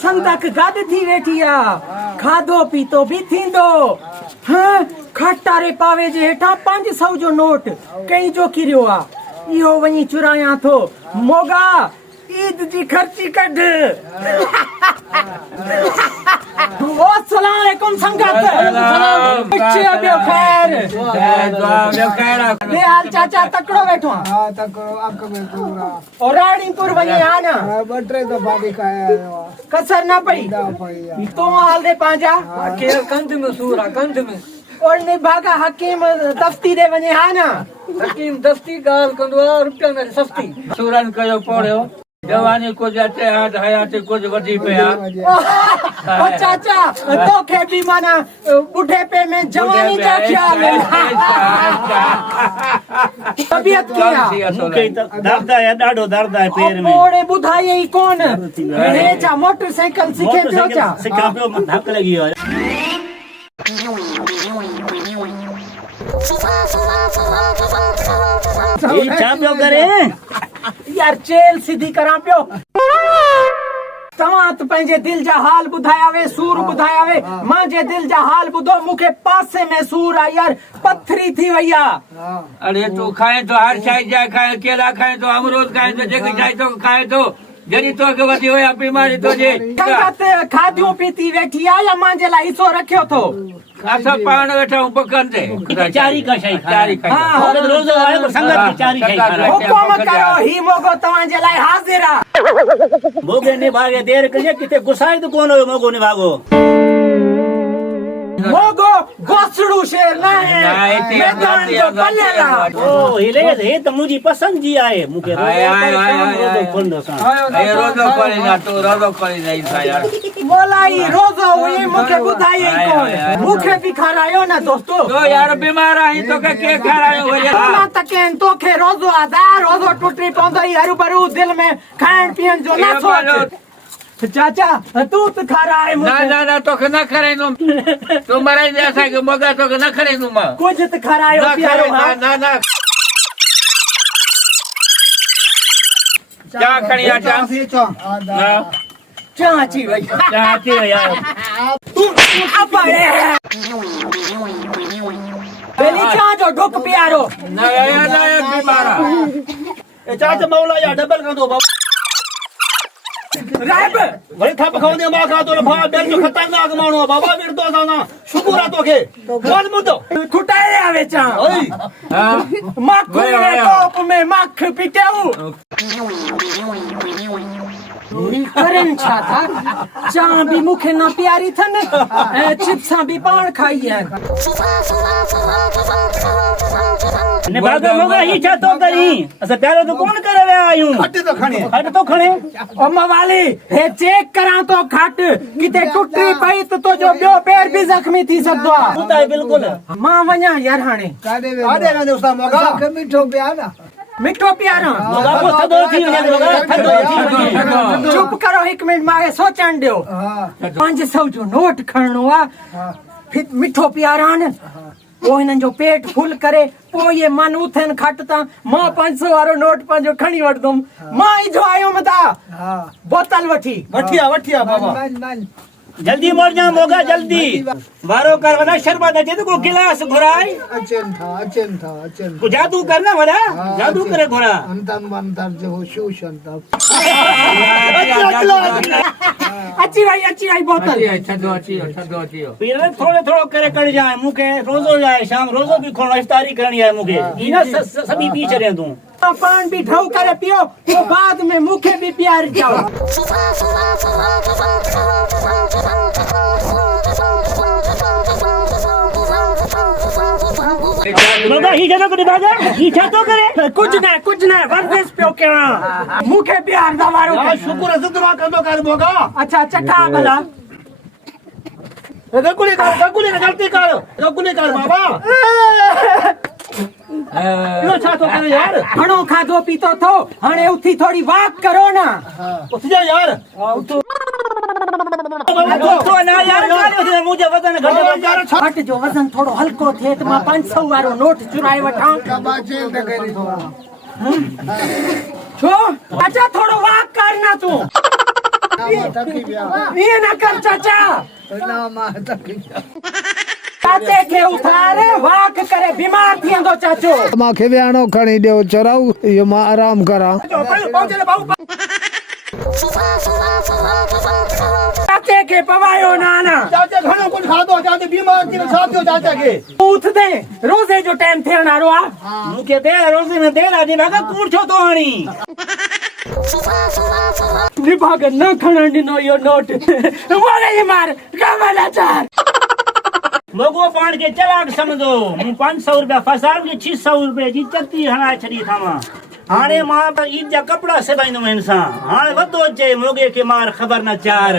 संदक गद थी वेठी आ खाधो पीतो भी थींदो हाँ खटारे पावे जे हेठा 500 जो नोट कई जो किरियो आ इहो वही चुराया थो मोगा ईद जी खर्ची कढ अस्सलाम वालेकुम संगत अच्छा बियो खैर बे हाल चाचा तकड़ो बैठो हाँ तकड़ो अक में पूरा और रानीपुर वही आ ना बटरे तो भाभी खाया कसर ना पई तो हाल दे पांजा के कंध में सूरा कंध में और ने भागा हकीम दफ्ती दे वने हा ना हकीम दस्ती गाल कंदो रुपया में सस्ती सूरन कयो पड़ो जवानी को जाते हाथ हयाते कुछ वधी पिया ओ चाचा तो के भी माना बुढ़े पे में जवानी का ख्याल तबीयत किया मुके दर्द है डाढो दर्द है पैर में ओड़े बुधाई ही कौन हे चा मोटरसाइकिल सीखे पियो चा सिखा पियो धक लगी हो ये छा पियो करे यार चेल सीधी करा पियो तव्हां त पंहिंजे दिल जा हाल बुधाया वे सूर बुधाया वे मां जे दिल जा हाल बुधो मुखे पासे में सूर आ यार पत्थरी थी वैया अरे तू खाए तो हर शइ जा खाए केला खाए तो अमरूद खाए तो जेकी चाहे तो खाए तो जरी तो के वधी होया बीमारी तो जे खादियो पीती वेठी आ या मां जे ला हिस्सो रखियो थो असां पाण वेठा पकन ते चारी का शई चारी खाई रोज आए पर संगत की चारी शई खा हुकुम करो ही मोगो तव्हां जे लाइ हाज़िर आ मोगे ने भागे देर कजे किते गुसाई तो कोन हो मोगो ने भागो मोगो गोसड़ू शेर ना है मैदान जो बल्लेला ओ हिले हे त मुजी पसंद जी आए मुके रोजो करे ना तो रोजो करे नहीं था यार बोलाई रोजो हुई मुखे बुधाई कोन मुखे भी खरायो ना दोस्तों तो यार बीमार आई तो के खरायो हो या ना तकेन तो के रोजो आदा रोजो टुटरी पौंदो हरू भरू दिल में खाण पियन जो ना सोच चाचा तू तो खरा है ना ना ना तो ना करे नो तो मराई दे ऐसा के मगा तो ना करे नो मां कुछ तो खरा है प्यारो ना ना क्या खड़िया चा चाची भाई चाची यार तू अब आए पहले चा जो ढुक प्यारो ना यार बीमारा ए चाचा मौला या डबल कर दो राइब वही था पखाने मा खा तो भा बेल जो खतरनाक मानो बाबा मेरे तो साना शुक्र तो के बोल मुदो खुटाए आवे चा ओए हां मख में टॉप में मख पिटेऊ करन छा था चा भी मुखे ना प्यारी थन चिप्सा भी पाण खाई है ने बागा मोगा ही छा तो करी अस प्यारो तो कौन करे वे आयूं हट तो खणे अम्मा वाली हे चेक करा तो खट किते टुटी पई तो जो बियो पैर भी जख्मी थी सकदो आ होता है बिल्कुल मां वणा यार हाणे कादे वे उस्ता मोगा मिठो पिया ना मिठो प्यारा मोगा को थदो थी वने मोगा थदो थी चुप करो 1 मिनट मागे सोचण दियो हां 500 जो नोट खणनो आ फिर मिठो प्यारा न वो हिनन जो पेट फुल करे पो ये मन उथन खटता मां 500 वारो नोट पंजो खणी वठदम मां ई जो आयो मता हां बोतल वठिया बाबा मन जल्दी मर जा मोगा जल्दी वारो कर वना शरबत दे तो को गिलास घुराई अचन था को जादू करना वाला जादू करे घोड़ा अंतर जो शूशंता अच्छी भाई बोतल अच्छा दो अच्छी फिर थोड़े करे कर जाए मुके रोजो जाए शाम रोजो भी खोना इफ्तारी करनी है मुके इना सभी पीछे रह दूं पान भी ढाऊ करे पियो तो बाद में मुखे भी प्यार जाओ मोगा ही जनो करे बाजा ही छा तो करे कुछ ना वर्जिश पियो के मुखे प्यार दा मारो शुक्र है दुआ कर दो कर मोगा अच्छा ठा भला रगुले गलती कर बाबा यो छा तो करे यार घणो खाधो पीतो थो हाणे उठी थोड़ी वाक करो ना उठ जा यार तो ना यार मुझे वजन घटे हट जो वजन थोड़ो हल्को थे तो मां 500 वारो नोट चुराए वठा कबाचे टकरी थोड़ा छो अच्छा थोड़ो वाक करना तू थकी पिया ये ना कर चाचा ना मां थकी पिया चाचे के उथारे वाक करे बीमार थियंदो चाचो मांखे वियाणो खणी ॾियो चराऊ इहो मां आराम करां चाचे के पवायो नाना चाचा घणो कुछ खाधो चाचा बीमार थी छा थियो चाचा खे उथ दे रोज़े जो टाइम थियण वारो आ मूंखे देर रोज़े में देर आहे भागा कूड़ छो तो हणी विभाग न खणण ॾिनो इहो नोट मोरे ई मार कमला चार लोगो पाण के चलाक समझो मूं 500 रुपया फसार के 600 रुपए जी चक्की हणाए छड़ी थामा हाणे मां त ईद जा कपड़ा सिबाईंदो आहिनि सां हाणे वधो अचे मोगे के मार ख़बर न चार